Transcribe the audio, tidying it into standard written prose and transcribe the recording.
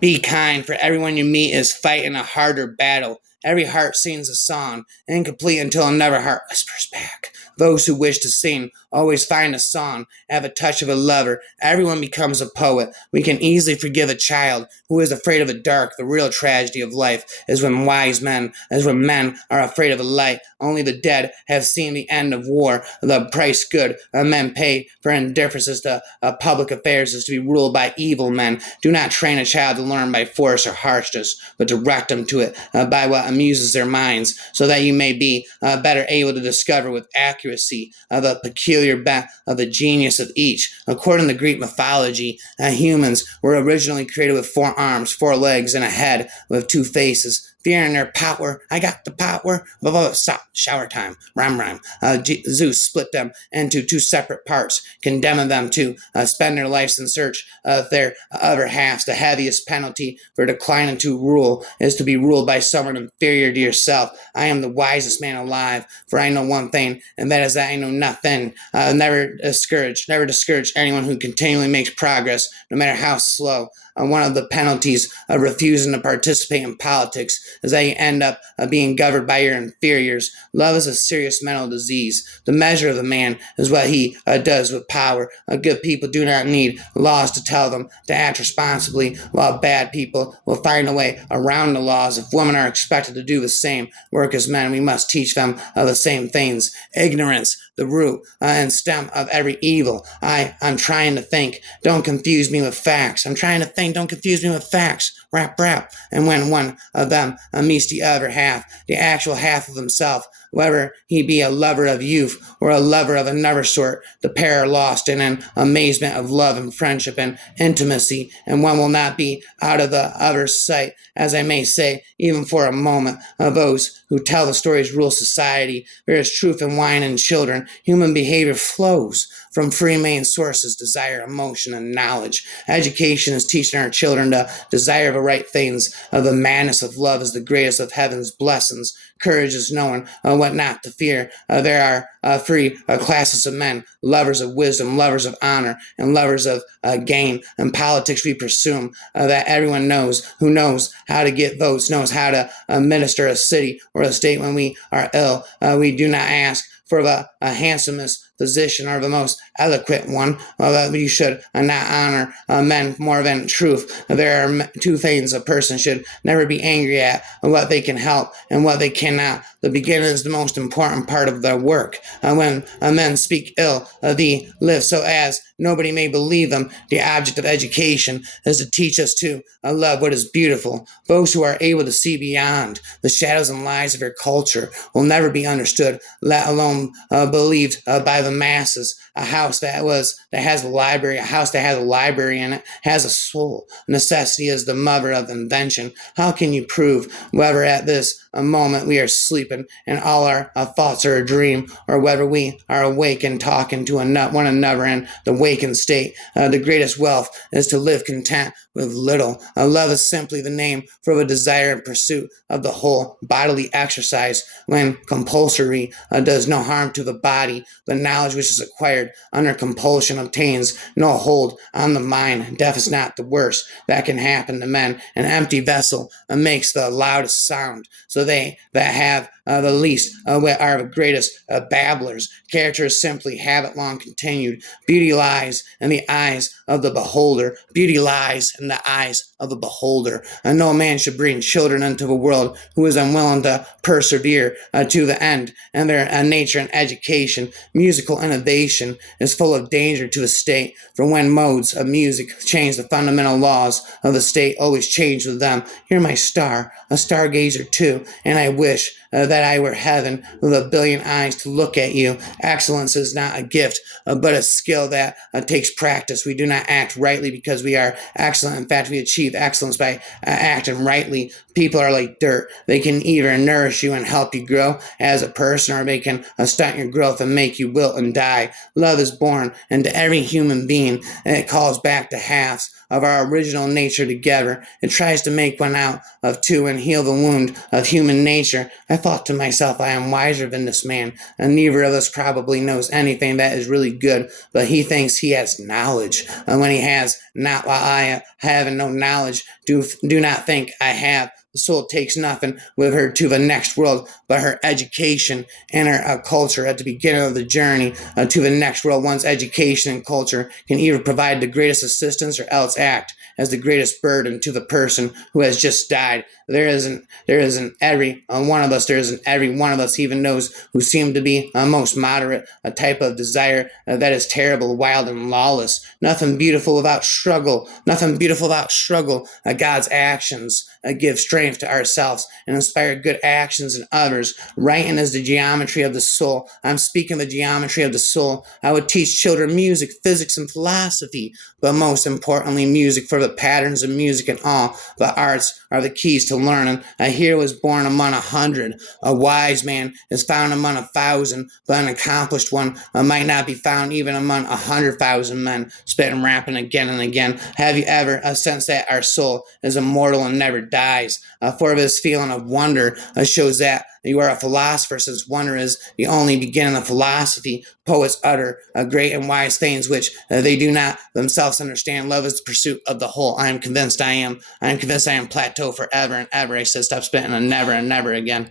Be kind, for everyone you meet is fighting a harder battle. Every heart sings a song, incomplete until another heart whispers back. Those who wish to sing always find a song, have a touch of a lover. Everyone becomes a poet. We can easily forgive a child who is afraid of the dark. The real tragedy of life is when men are afraid of the light. Only the dead have seen the end of war. The price good men pay for indifferences to public affairs is to be ruled by evil men. Do not train a child to learn by force or harshness, but direct them to it by what amuses their minds, so that you may be better able to discover with accuracy the peculiar bent of the genius of each. According to Greek mythology, humans were originally created with 4 arms, 4 legs, and a head with 2 faces. Fearing their power, I got the power. Stop, shower time, rhyme. Zeus split them into 2 separate parts, condemning them to spend their lives in search of their other halves. The heaviest penalty for declining to rule is to be ruled by someone inferior to yourself. I am the wisest man alive, for I know one thing, and that is that I know nothing. Never discourage anyone who continually makes progress, no matter how slow. One of the penalties of refusing to participate in politics is that you end up being governed by your inferiors. Love is a serious mental disease. The measure of a man is what he does with power. Good people do not need laws to tell them to act responsibly, while bad people will find a way around the laws. If women are expected to do the same work as men, we must teach them the same things. Ignorance, the root and stem of every evil. I'm trying to think. Don't confuse me with facts. I'm trying to think. Don't confuse me with facts. Rap. And when one of them meets the other half, the actual half of himself, whether he be a lover of youth or a lover of another sort, the pair are lost in an amazement of love and friendship and intimacy, and one will not be out of the other's sight, as I may say, even for a moment. Those who tell the stories rule society. There is truth in wine and children. Human behavior flows from three main sources: desire, emotion, and knowledge. Education is teaching our children to desire the right things. The madness of love is the greatest of heaven's blessings. Courage is knowing what not to fear. There are 3 classes of men: lovers of wisdom, lovers of honor, and lovers of gain. In politics, we presume that everyone knows who knows how to get votes, knows how to administer a city or a state. When we are ill, we do not ask for the handsomest physician or the most eloquent one. You should not honor men more than truth. There are 2 things a person should never be angry at: what they can help and what they cannot. The beginning is the most important part of their work. When men speak ill of thee, live so as nobody may believe them. The object of education is to teach us to love what is beautiful. Those who are able to see beyond the shadows and lies of your culture will never be understood, let alone believed by the masses. A house that has a library in it has a soul. Necessity is the mother of invention. How can you prove whether at this moment we are sleeping and all our thoughts are a dream, or whether we are awake and talking to one another in the wakened state? The greatest wealth is to live content with little. Love is simply the name for the desire and pursuit of the whole. Bodily exercise, when compulsory, does no harm to the body. The knowledge which is acquired under compulsion obtains no hold on the mind. Death is not the worst that can happen to men. An empty vessel makes the loudest sound, so they that have the least are the greatest babblers. Character is simply habit long continued. Beauty lies in the eyes of the beholder. Beauty lies in the eyes of the beholder. And no man should bring children into the world who is unwilling to persevere to the end. And their nature and education, musical innovation is full of danger to the state. For when modes of music change, the fundamental laws of the state always change with them. You're my star, a stargazer too, and I wish that I were heaven with a billion eyes to look at you. Excellence is not a gift, but a skill that takes practice. We do not act rightly because we are excellent. In fact, we achieve excellence by acting rightly. People are like dirt. They can either nourish you and help you grow as a person, or they can stunt your growth and make you wilt and die. Love is born into every human being, and it calls back the halves of our original nature together. It tries to make one out of two and heal the wound of human nature. I thought to myself, I am wiser than this man, and neither of us probably knows anything that is really good, but he thinks he has knowledge. And when he has not what I have and no knowledge, do not think I have. The soul takes nothing with her to the next world but her education and her culture at the beginning of the journey to the next world. One's education and culture can either provide the greatest assistance or else act as the greatest burden to the person who has just died. There isn't every one of us. There isn't every one of us even those who seem to be most moderate, a type of desire that is terrible, wild, and lawless. Nothing beautiful without struggle. Nothing beautiful without struggle. God's actions give strength to ourselves and inspire good actions in others. Writing is the geometry of the soul. I'm speaking the geometry of the soul. I would teach children music, physics, and philosophy, but most importantly, music, for the patterns of music and all the arts are the keys to learning. A hero is born among 100. A wise man is found among 1,000, but an accomplished one might not be found even among 100,000 men, spitting rapping again and again. Have you ever sensed that our soul is immortal and never dies? For this feeling of wonder shows that you are a philosopher, since wonder is the only beginning of philosophy. Poets utter great and wise things which they do not themselves understand. Love is the pursuit of the whole. I am convinced I am. I am convinced I am Plato forever and ever. I said, stop spitting and never again.